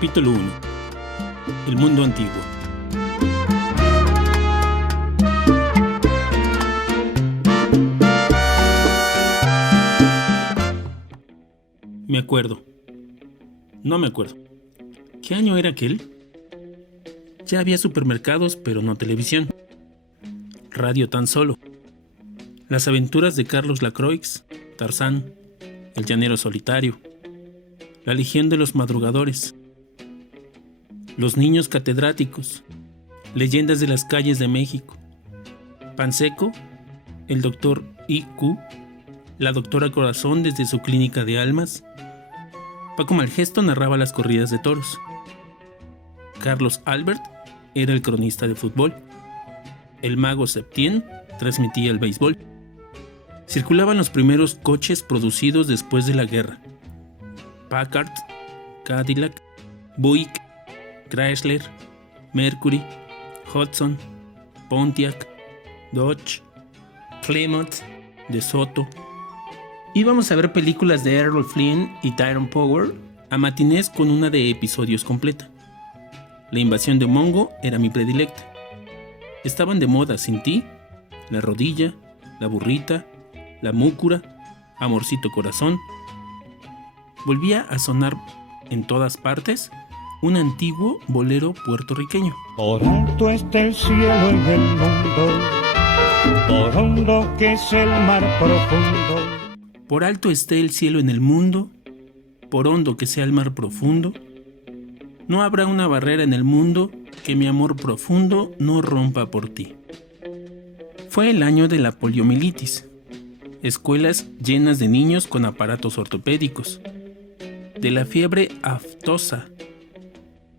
Capítulo 1. El mundo antiguo. Me acuerdo. No me acuerdo. ¿Qué año era aquel? Ya había supermercados, pero no televisión. Radio tan solo. Las aventuras de Carlos Lacroix, Tarzán, El llanero solitario, La legión de los madrugadores, Los niños catedráticos, Leyendas de las calles de México, Panseco, el doctor I.Q., la doctora Corazón desde su clínica de almas. Paco Malgesto narraba las corridas de toros. Carlos Albert era el cronista de fútbol. El mago Septién transmitía el béisbol. Circulaban los primeros coches producidos después de la guerra. Packard, Cadillac, Buick, Chrysler, Mercury, Hudson, Pontiac, Dodge, Plymouth, DeSoto. Íbamos a ver películas de Errol Flynn y Tyrone Power a matinés con una de episodios completa. La invasión de Mongo era mi predilecta. Estaban de moda Sin ti, La rodilla, La burrita, La múcura, Amorcito corazón. Volvía a sonar en todas partes un antiguo bolero puertorriqueño. Por alto está el cielo en el mundo, por hondo que es el mar profundo. Por alto esté el cielo en el mundo, por hondo que sea el mar profundo. No habrá una barrera en el mundo que mi amor profundo no rompa por ti. Fue el año de la poliomielitis. Escuelas llenas de niños con aparatos ortopédicos. De la fiebre aftosa.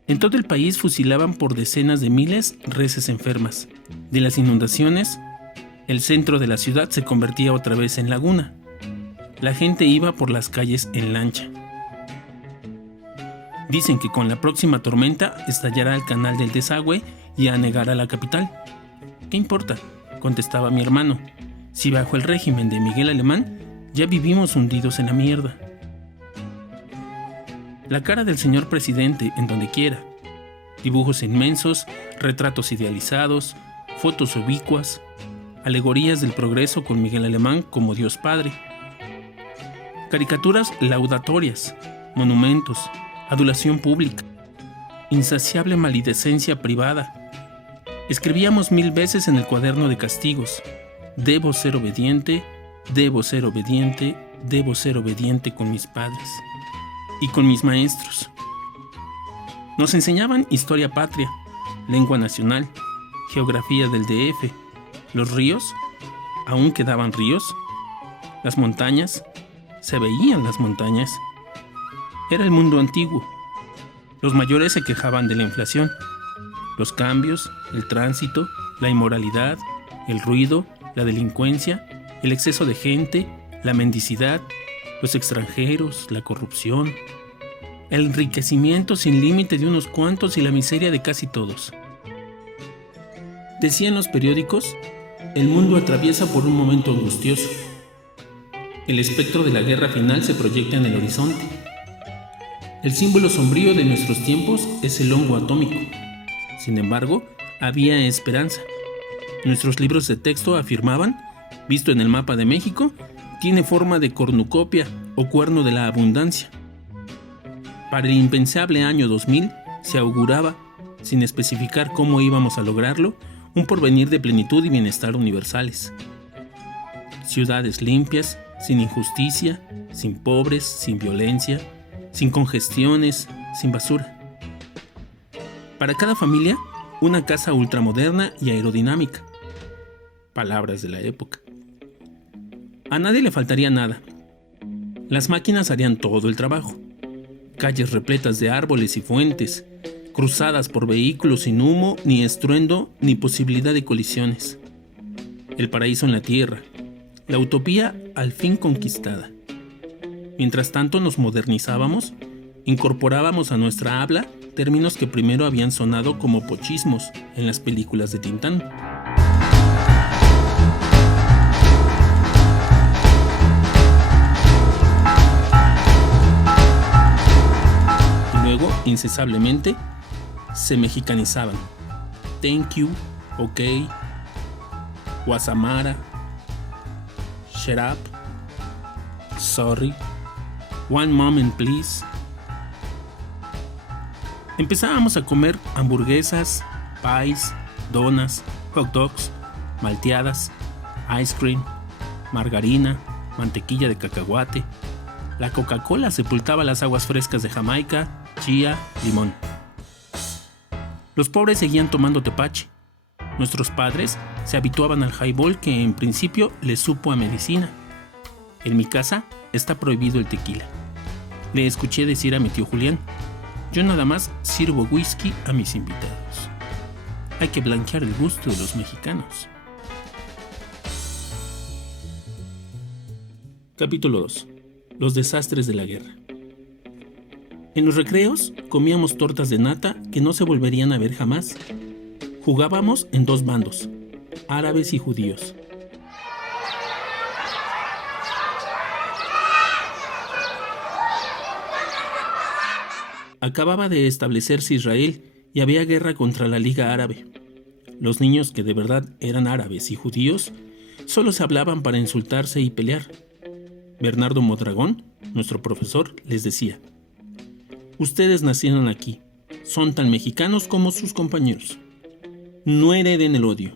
En todo el país fusilaban por decenas de miles reses enfermas. De las inundaciones, el centro de la ciudad se convertía otra vez en laguna. La gente iba por las calles en lancha. Dicen que con la próxima tormenta estallará el canal del desagüe y anegará la capital. ¿Qué importa?, contestaba mi hermano. Si bajo el régimen de Miguel Alemán ya vivimos hundidos en la mierda. La cara del señor presidente en donde quiera. Dibujos inmensos, retratos idealizados, fotos ubicuas, alegorías del progreso con Miguel Alemán como Dios Padre. Caricaturas laudatorias, monumentos, adulación pública, insaciable maledicencia privada. Escribíamos 1000 veces en el cuaderno de castigos: debo ser obediente, debo ser obediente, debo ser obediente con mis padres y con mis maestros. Nos enseñaban historia patria, lengua nacional, geografía del DF, los ríos, aún quedaban ríos, las montañas, se veían las montañas. Era el mundo antiguo. Los mayores se quejaban de la inflación, los cambios, el tránsito, la inmoralidad, el ruido, la delincuencia, el exceso de gente, la mendicidad, los extranjeros, la corrupción, el enriquecimiento sin límite de unos cuantos y la miseria de casi todos. Decían los periódicos, el mundo atraviesa por un momento angustioso. El espectro de la guerra final se proyecta en el horizonte. El símbolo sombrío de nuestros tiempos es el hongo atómico. Sin embargo, había esperanza. Nuestros libros de texto afirmaban, visto en el mapa de México, tiene forma de cornucopia o cuerno de la abundancia. Para el impensable año 2000 se auguraba, sin especificar cómo íbamos a lograrlo, un porvenir de plenitud y bienestar universales. Ciudades limpias, sin injusticia, sin pobres, sin violencia, sin congestiones, sin basura. Para cada familia, una casa ultramoderna y aerodinámica. Palabras de la época. A nadie le faltaría nada. Las máquinas harían todo el trabajo. Calles repletas de árboles y fuentes, cruzadas por vehículos sin humo, ni estruendo, ni posibilidad de colisiones. El paraíso en la tierra. La utopía al fin conquistada. Mientras tanto nos modernizábamos, incorporábamos a nuestra habla términos que primero habían sonado como pochismos en las películas de Tintán. incesantemente, se mexicanizaban. Thank you, ok, Guasamara, shut up, sorry, one moment please. Empezábamos a comer hamburguesas, pies, donas, hot dogs, malteadas, ice cream, margarina, mantequilla de cacahuate. La Coca-Cola sepultaba las aguas frescas de Jamaica, chía, limón. Los pobres seguían tomando tepache. Nuestros padres se habituaban al highball que en principio les supo a medicina. En mi casa está prohibido el tequila. Le escuché decir a mi tío Julián: yo nada más sirvo whisky a mis invitados. Hay que blanquear el gusto de los mexicanos. Capítulo 2. Los desastres de la guerra. En los recreos comíamos tortas de nata que no se volverían a ver jamás. Jugábamos en dos bandos, árabes y judíos. Acababa de establecerse Israel y había guerra contra la Liga Árabe. Los niños que de verdad eran árabes y judíos solo se hablaban para insultarse y pelear. Bernardo Mondragón, nuestro profesor, les decía: ustedes nacieron aquí, son tan mexicanos como sus compañeros. No hereden el odio.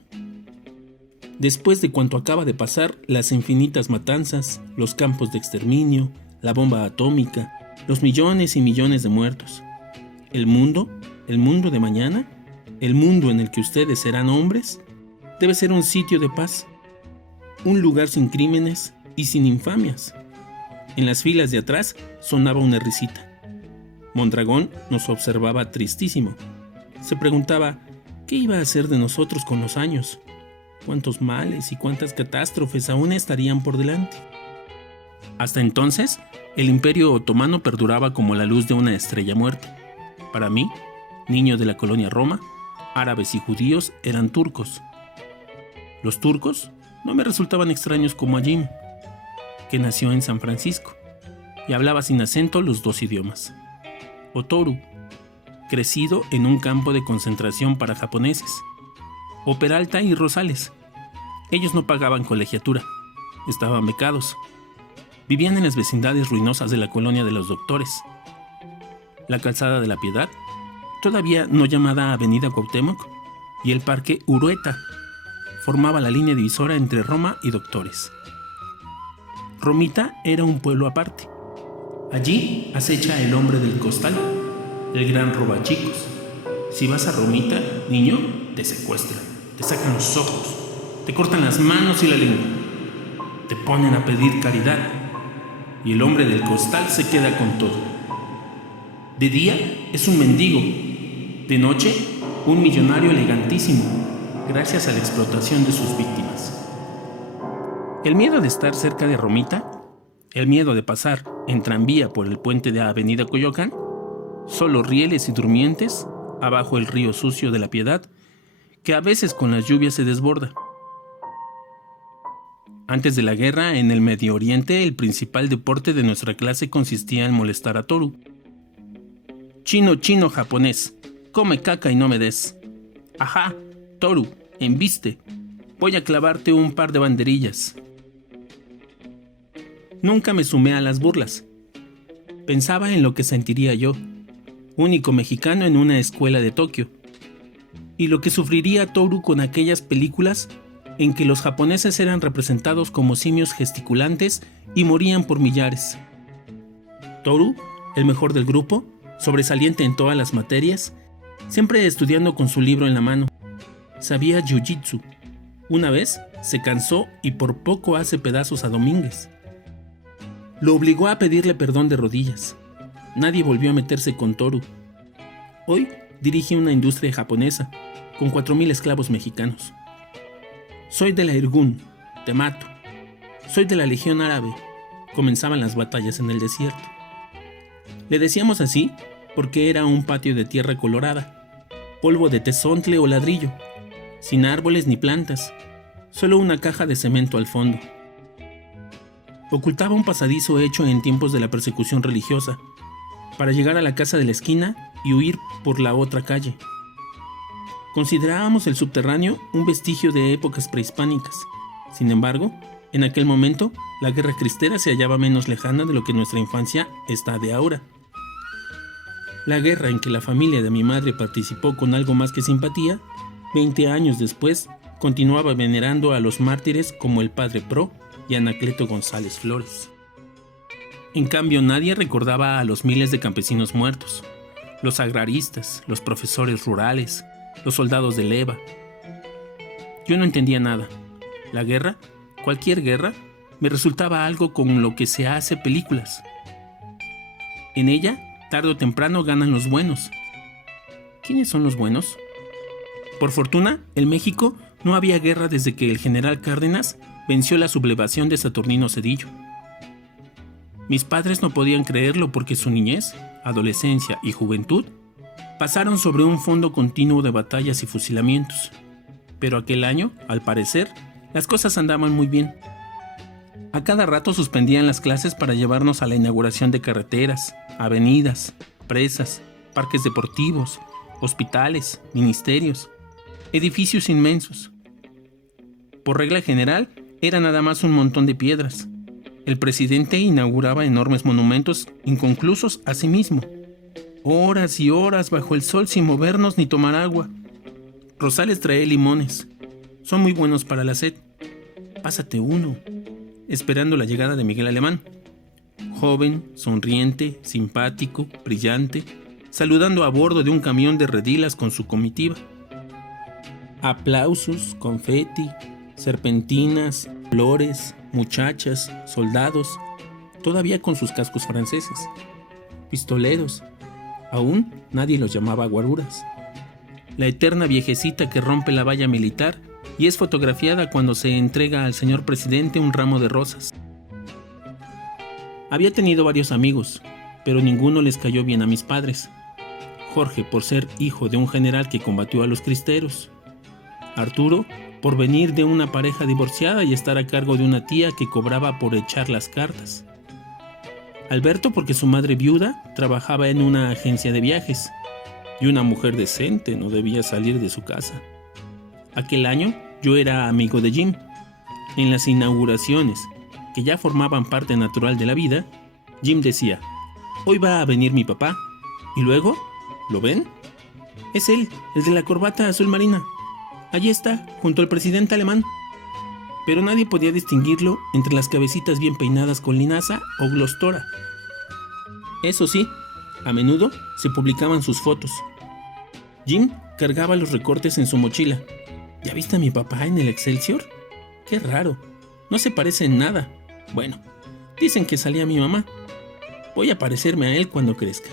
Después de cuanto acaba de pasar, las infinitas matanzas, los campos de exterminio, la bomba atómica, los millones y millones de muertos. El mundo de mañana, el mundo en el que ustedes serán hombres, debe ser un sitio de paz, un lugar sin crímenes y sin infamias. En las filas de atrás sonaba una risita. Mondragón nos observaba tristísimo. Se preguntaba qué iba a hacer de nosotros con los años, cuántos males y cuántas catástrofes aún estarían por delante. Hasta entonces, el Imperio Otomano perduraba como la luz de una estrella muerta. Para mí, niño de la colonia Roma, árabes y judíos eran turcos. Los turcos no me resultaban extraños como a Jim, que nació en San Francisco y hablaba sin acento los dos idiomas. O Toru, crecido en un campo de concentración para japoneses. O Peralta y Rosales. Ellos no pagaban colegiatura, estaban becados. Vivían en las vecindades ruinosas de la colonia de los Doctores. La calzada de la Piedad, todavía no llamada Avenida Cuauhtémoc, y el parque Urueta formaba la línea divisora entre Roma y Doctores. Romita era un pueblo aparte. Allí acecha el hombre del costal, el gran robachicos. Si vas a Romita, niño, te secuestran, te sacan los ojos, te cortan las manos y la lengua, te ponen a pedir caridad, y el hombre del costal se queda con todo. De día es un mendigo, de noche un millonario elegantísimo, gracias a la explotación de sus víctimas. El miedo de estar cerca de Romita, el miedo de pasar en tranvía por el puente de Avenida Coyoacán, solo rieles y durmientes abajo el río sucio de la Piedad, que a veces con las lluvias se desborda. Antes de la guerra, en el Medio Oriente, el principal deporte de nuestra clase consistía en molestar a Toru. Chino, chino, japonés, come caca y no me des. Ajá, Toru, embiste, voy a clavarte un par de banderillas. Nunca me sumé a las burlas. Pensaba en lo que sentiría yo, único mexicano en una escuela de Tokio, y lo que sufriría Toru con aquellas películas en que los japoneses eran representados como simios gesticulantes y morían por millares. Toru, el mejor del grupo, sobresaliente en todas las materias, siempre estudiando con su libro en la mano. Sabía jiu-jitsu. Una vez se cansó y por poco hace pedazos a Domínguez. Lo obligó a pedirle perdón de rodillas. Nadie volvió a meterse con Toru. Hoy dirige una industria japonesa con 4,000 esclavos mexicanos. Soy de la Irgun, te mato. Soy de la Legión Árabe. Comenzaban las batallas en el desierto. Le decíamos así porque era un patio de tierra colorada, polvo de tezontle o ladrillo, sin árboles ni plantas, solo una caja de cemento al fondo. Ocultaba un pasadizo hecho en tiempos de la persecución religiosa. Para llegar a la casa de la esquina y huir por la otra calle. Considerábamos el subterráneo un vestigio de épocas prehispánicas. Sin embargo, en aquel momento, la guerra cristera se hallaba menos lejana de lo que nuestra infancia está de ahora. La guerra en que la familia de mi madre participó con algo más que simpatía, 20 años después, continuaba venerando a los mártires como el Padre Pro y Anacleto González Flores. En cambio, nadie recordaba a los miles de campesinos muertos, los agraristas, los profesores rurales, los soldados de leva. Yo no entendía nada. La guerra, cualquier guerra, me resultaba algo con lo que se hace películas. En ella, tarde o temprano ganan los buenos. ¿Quiénes son los buenos? Por fortuna, en México no había guerra desde que el general Cárdenas venció la sublevación de Saturnino Cedillo. Mis padres no podían creerlo porque su niñez, adolescencia y juventud pasaron sobre un fondo continuo de batallas y fusilamientos. Pero aquel año, al parecer, las cosas andaban muy bien. A cada rato suspendían las clases para llevarnos a la inauguración de carreteras, avenidas, presas, parques deportivos, hospitales, ministerios, edificios inmensos. Por regla general, era nada más un montón de piedras. El presidente inauguraba enormes monumentos inconclusos a sí mismo. Horas y horas bajo el sol sin movernos ni tomar agua. Rosales trae limones. Son muy buenos para la sed. Pásate uno. Esperando la llegada de Miguel Alemán. Joven, sonriente, simpático, brillante, saludando a bordo de un camión de redilas con su comitiva. Aplausos, confeti, serpentinas, flores, muchachas, soldados, todavía con sus cascos franceses, pistoleros, aún nadie los llamaba guaruras. La eterna viejecita que rompe la valla militar y es fotografiada cuando se entrega al señor presidente un ramo de rosas. Había tenido varios amigos, pero ninguno les cayó bien a mis padres. Jorge por ser hijo de un general que combatió a los cristeros. Arturo por venir de una pareja divorciada y estar a cargo de una tía que cobraba por echar las cartas. Alberto porque su madre viuda trabajaba en una agencia de viajes y una mujer decente no debía salir de su casa. Aquel año yo era amigo de Jim. En las inauguraciones, que ya formaban parte natural de la vida, Jim decía: hoy va a venir mi papá. Y luego, ¿lo ven? Es él, el de la corbata azul marina. Allí está, junto al presidente alemán. Pero nadie podía distinguirlo entre las cabecitas bien peinadas con linaza o glostora. Eso sí, a menudo se publicaban sus fotos. Jim cargaba los recortes en su mochila. ¿Ya viste a mi papá en el Excelsior? Qué raro, no se parece en nada. Bueno, dicen que salía mi mamá. Voy a parecerme a él cuando crezca.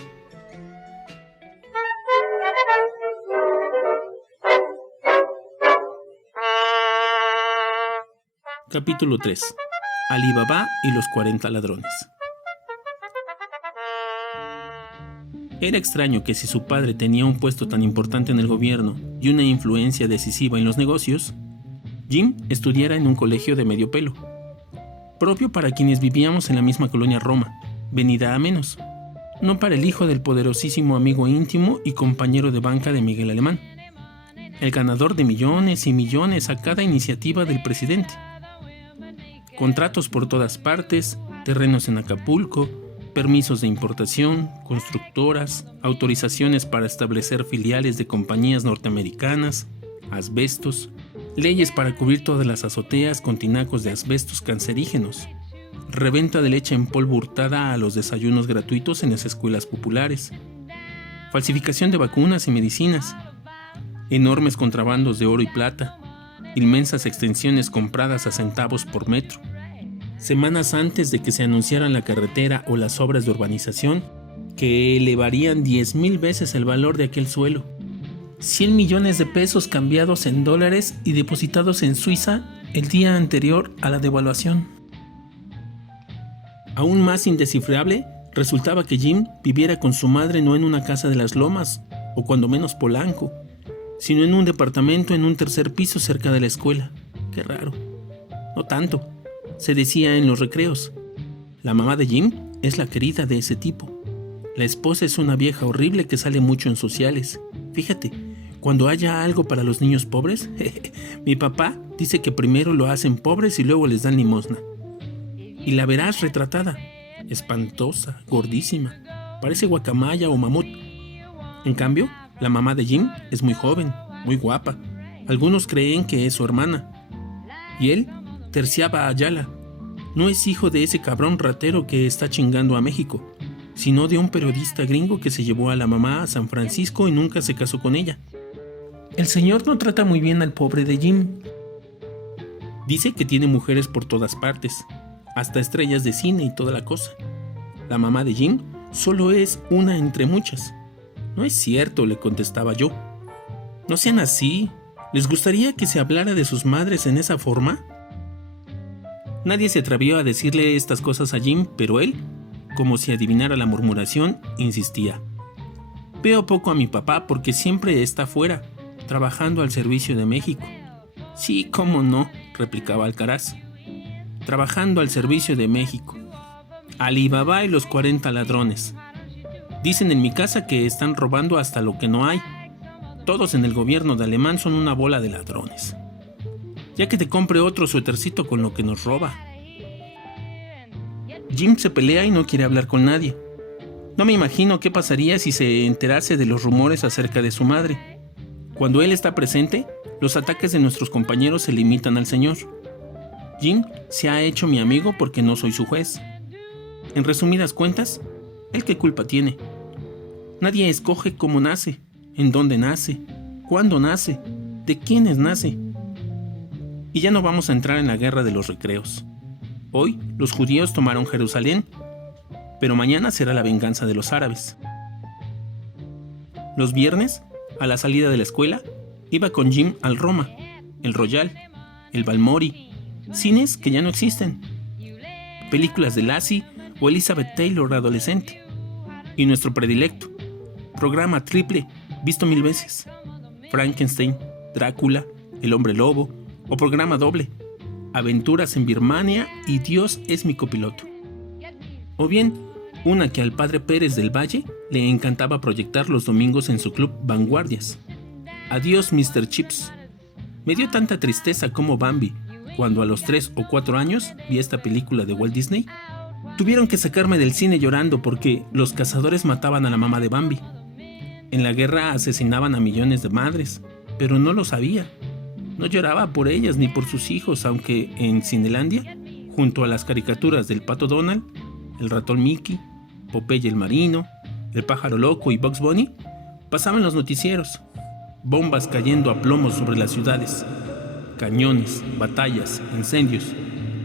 Capítulo 3. Alí Baba y los 40 ladrones. Era extraño que si su padre tenía un puesto tan importante en el gobierno y una influencia decisiva en los negocios, Jim estudiara en un colegio de medio pelo, propio para quienes vivíamos en la misma colonia Roma, venida a menos, no para el hijo del poderosísimo amigo íntimo y compañero de banca de Miguel Alemán, el ganador de millones y millones a cada iniciativa del presidente. Contratos por todas partes, terrenos en Acapulco, permisos de importación, constructoras, autorizaciones para establecer filiales de compañías norteamericanas, asbestos, leyes para cubrir todas las azoteas con tinacos de asbestos cancerígenos, reventa de leche en polvo hurtada a los desayunos gratuitos en las escuelas populares, falsificación de vacunas y medicinas, enormes contrabandos de oro y plata, inmensas extensiones compradas a centavos por metro. Semanas antes de que se anunciaran la carretera o las obras de urbanización, que elevarían 10,000 veces el valor de aquel suelo. 100 millones de pesos cambiados en dólares y depositados en Suiza el día anterior a la devaluación. Aún más indescifrable, resultaba que Jim viviera con su madre no en una casa de las Lomas, o cuando menos Polanco, sino en un departamento en un tercer piso cerca de la escuela. Qué raro. No tanto. Se decía en los recreos: la mamá de Jim es la querida de ese tipo. La esposa es una vieja horrible que sale mucho en sociales. Fíjate, cuando haya algo para los niños pobres, mi papá dice que primero lo hacen pobres y luego les dan limosna. Y la verás retratada, espantosa, gordísima, parece guacamaya o mamut. En cambio, la mamá de Jim es muy joven, muy guapa. Algunos creen que es su hermana. Y él terciaba a Ayala. No es hijo de ese cabrón ratero que está chingando a México, sino de un periodista gringo que se llevó a la mamá a San Francisco y nunca se casó con ella. El señor no trata muy bien al pobre de Jim. Dice que tiene mujeres por todas partes, hasta estrellas de cine y toda la cosa. La mamá de Jim solo es una entre muchas. No es cierto, le contestaba yo. No sean así. ¿Les gustaría que se hablara de sus madres en esa forma? Nadie se atrevió a decirle estas cosas a Jim, pero él, como si adivinara la murmuración, insistía. Veo poco a mi papá porque siempre está fuera, trabajando al servicio de México. Sí, cómo no, replicaba Alcaraz. Trabajando al servicio de México. Alibaba y los 40 ladrones. Dicen en mi casa que están robando hasta lo que no hay. Todos en el gobierno de Alemán son una bola de ladrones. Ya que te compre otro suétercito con lo que nos roba. Jim se pelea y no quiere hablar con nadie. No me imagino qué pasaría si se enterase de los rumores acerca de su madre. Cuando él está presente, los ataques de nuestros compañeros se limitan al señor. Jim se ha hecho mi amigo porque no soy su juez. En resumidas cuentas, ¿él qué culpa tiene? Nadie escoge cómo nace, en dónde nace, cuándo nace, de quiénes nace. Y ya no vamos a entrar en la guerra de los recreos. Hoy los judíos tomaron Jerusalén, pero mañana será la venganza de los árabes. Los viernes, a la salida de la escuela, iba con Jim al Roma, el Royal, el Balmori, cines que ya no existen, películas de Lassie o Elizabeth Taylor adolescente, y nuestro predilecto, programa triple, visto 1000 veces, Frankenstein, Drácula, El Hombre Lobo, o programa doble, Aventuras en Birmania y Dios es mi copiloto. O bien, una que al padre Pérez del Valle le encantaba proyectar los domingos en su club Vanguardias. Adiós Mr. Chips. Me dio tanta tristeza como Bambi, cuando a los 3 o 4 años vi esta película de Walt Disney. Tuvieron que sacarme del cine llorando porque los cazadores mataban a la mamá de Bambi. En la guerra asesinaban a millones de madres, pero no lo sabía. No lloraba por ellas ni por sus hijos, aunque en Cinelandia, junto a las caricaturas del Pato Donald, el ratón Mickey, Popeye el Marino, el Pájaro Loco y Bugs Bunny, pasaban los noticieros. Bombas cayendo a plomos sobre las ciudades. Cañones, batallas, incendios,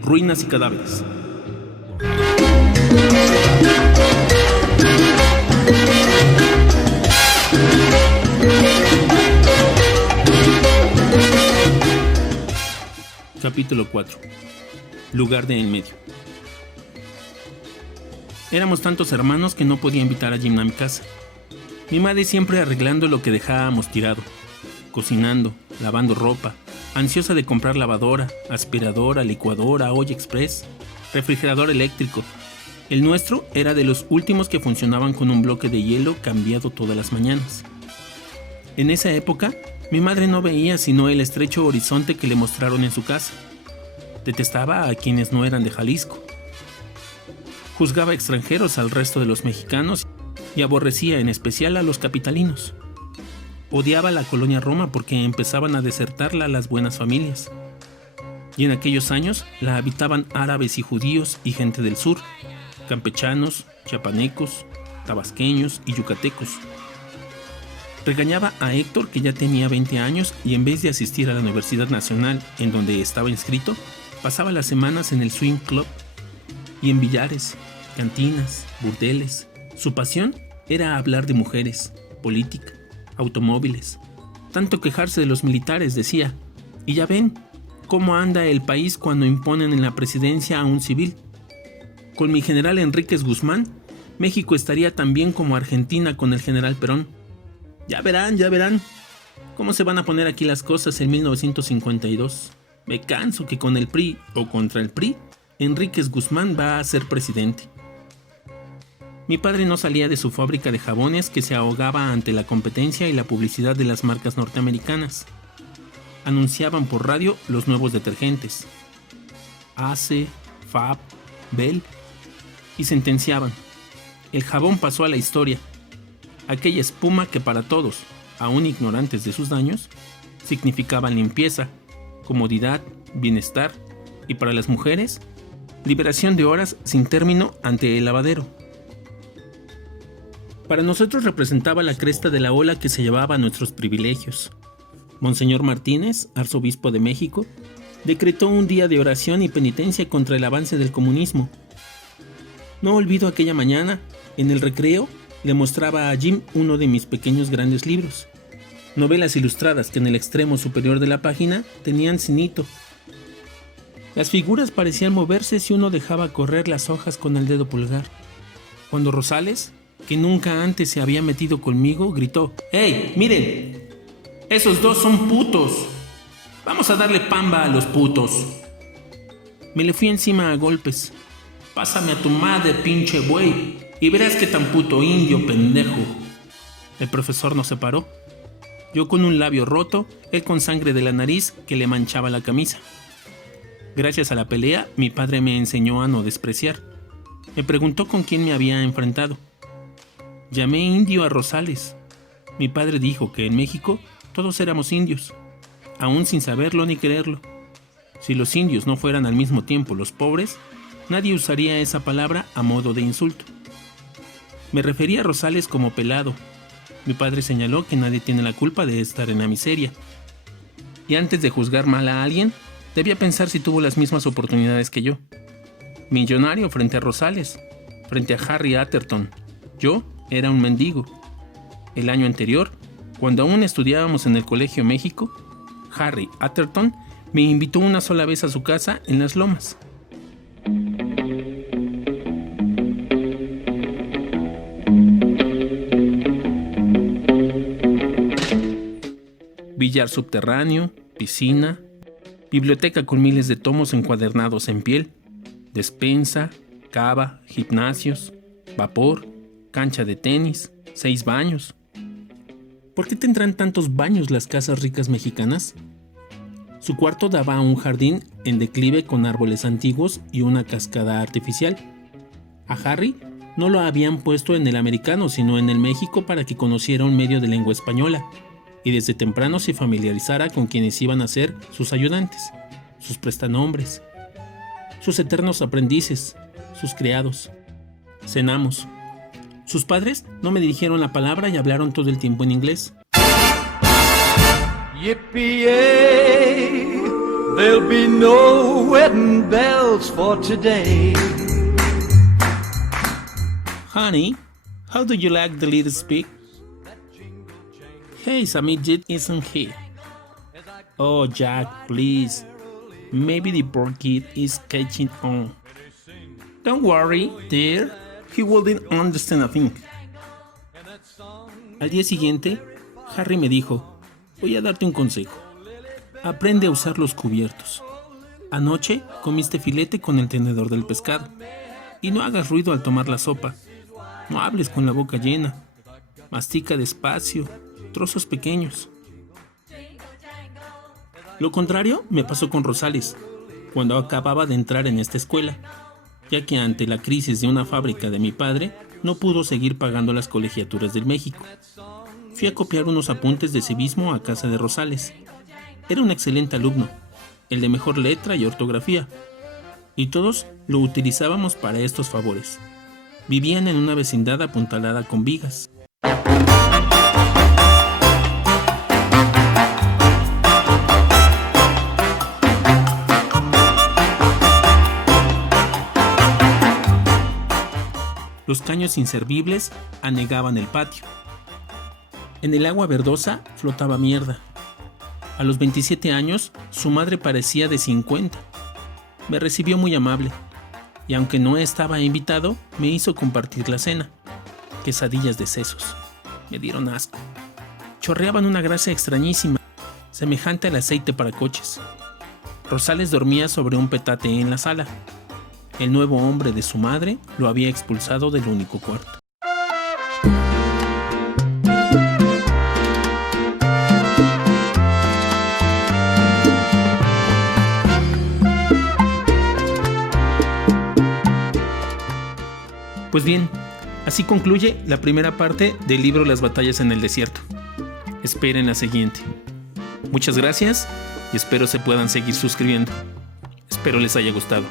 ruinas y cadáveres. Capítulo 4. Lugar de en medio. Éramos tantos hermanos que no podía invitar a Jim a mi casa. Mi madre siempre arreglando lo que dejábamos tirado, cocinando, lavando ropa, ansiosa de comprar lavadora, aspiradora, licuadora, olla express, refrigerador eléctrico. El nuestro era de los últimos que funcionaban con un bloque de hielo cambiado todas las mañanas. En esa época, mi madre no veía sino el estrecho horizonte que le mostraron en su casa. Detestaba a quienes no eran de Jalisco. Juzgaba extranjeros al resto de los mexicanos y aborrecía en especial a los capitalinos. Odiaba la colonia Roma porque empezaban a desertarla las buenas familias. Y en aquellos años la habitaban árabes y judíos y gente del sur, campechanos, chiapanecos, tabasqueños y yucatecos. Regañaba a Héctor, que ya tenía 20 años y en vez de asistir a la Universidad Nacional en donde estaba inscrito, pasaba las semanas en el Swing Club y en billares, cantinas, burdeles. Su pasión era hablar de mujeres, política, automóviles. Tanto quejarse de los militares, decía. Y ya ven cómo anda el país cuando imponen en la presidencia a un civil. Con mi general Enríquez Guzmán, México estaría tan bien como Argentina con el general Perón. Ya verán cómo se van a poner aquí las cosas en 1952. Me canso que con el PRI o contra el PRI, Enríquez Guzmán va a ser presidente. Mi padre no salía de su fábrica de jabones que se ahogaba ante la competencia y la publicidad de las marcas norteamericanas. Anunciaban por radio los nuevos detergentes, Ace, Fab, Bell, y sentenciaban: el jabón pasó a la historia. Aquella espuma que para todos, aún ignorantes de sus daños, significaba limpieza, comodidad, bienestar y para las mujeres, liberación de horas sin término ante el lavadero. Para nosotros representaba la cresta de la ola que se llevaba nuestros privilegios. Monseñor Martínez, arzobispo de México, decretó un día de oración y penitencia contra el avance del comunismo. No olvido aquella mañana, en el recreo, le mostraba a Jim uno de mis pequeños grandes libros. Novelas ilustradas que en el extremo superior de la página tenían cinito. Las figuras parecían moverse si uno dejaba correr las hojas con el dedo pulgar. Cuando Rosales, que nunca antes se había metido conmigo, gritó: ¡Hey, miren! ¡Esos dos son putos! ¡Vamos a darle pamba a los putos! Me le fui encima a golpes. Pásame a tu madre, pinche güey, y verás qué tan puto indio, pendejo. El profesor no se paró. Yo con un labio roto, él con sangre de la nariz que le manchaba la camisa. Gracias a la pelea, mi padre me enseñó a no despreciar. Me preguntó con quién me había enfrentado. Llamé indio a Rosales. Mi padre dijo que en México todos éramos indios, aún sin saberlo ni quererlo. Si los indios no fueran al mismo tiempo los pobres, nadie usaría esa palabra a modo de insulto. Me refería a Rosales como pelado. Mi padre señaló que nadie tiene la culpa de estar en la miseria. Y antes de juzgar mal a alguien, debía pensar si tuvo las mismas oportunidades que yo. Millonario frente a Rosales, frente a Harry Atherton. Yo era un mendigo. El año anterior, cuando aún estudiábamos en el Colegio México, Harry Atherton me invitó una sola vez a su casa en Las Lomas. Billar subterráneo, piscina, biblioteca con miles de tomos encuadernados en piel, despensa, cava, gimnasios, vapor, cancha de tenis, 6 baños. ¿Por qué tendrán tantos baños las casas ricas mexicanas? Su cuarto daba a un jardín en declive con árboles antiguos y una cascada artificial. A Harry no lo habían puesto en el americano, sino en el México para que conociera un medio de lengua española y desde temprano se familiarizara con quienes iban a ser sus ayudantes, sus prestanombres, sus eternos aprendices, sus criados. Cenamos. Sus padres no me dirigieron la palabra y hablaron todo el tiempo en inglés. Yippee-yay, there'll be no wedding bells for today. Honey, how do you like the little speak? Hey, Samijit isn't he? Oh, Jack, please. Maybe the poor kid is catching on. Don't worry, dear. He wouldn't understand a thing. Al día siguiente, Harry me dijo: voy a darte un consejo. Aprende a usar los cubiertos. Anoche comiste filete con el tenedor del pescado. Y no hagas ruido al tomar la sopa. No hables con la boca llena. Mastica despacio, trozos pequeños. Lo contrario me pasó con Rosales, cuando acababa de entrar en esta escuela, ya que ante la crisis de una fábrica de mi padre, no pudo seguir pagando las colegiaturas del México. Fui a copiar unos apuntes de civismo a casa de Rosales. Era un excelente alumno, el de mejor letra y ortografía, y todos lo utilizábamos para estos favores. Vivían en una vecindad apuntalada con vigas. Los caños inservibles anegaban el patio. En el agua verdosa flotaba mierda. A los 27 años, su madre parecía de 50. Me recibió muy amable, y aunque no estaba invitado, me hizo compartir la cena. Quesadillas de sesos. Me dieron asco. Chorreaban una grasa extrañísima, semejante al aceite para coches. Rosales dormía sobre un petate en la sala. El nuevo hombre de su madre lo había expulsado del único cuarto. Pues bien, así concluye la primera parte del libro Las batallas en el desierto. Esperen la siguiente. Muchas gracias y espero se puedan seguir suscribiendo. Espero les haya gustado.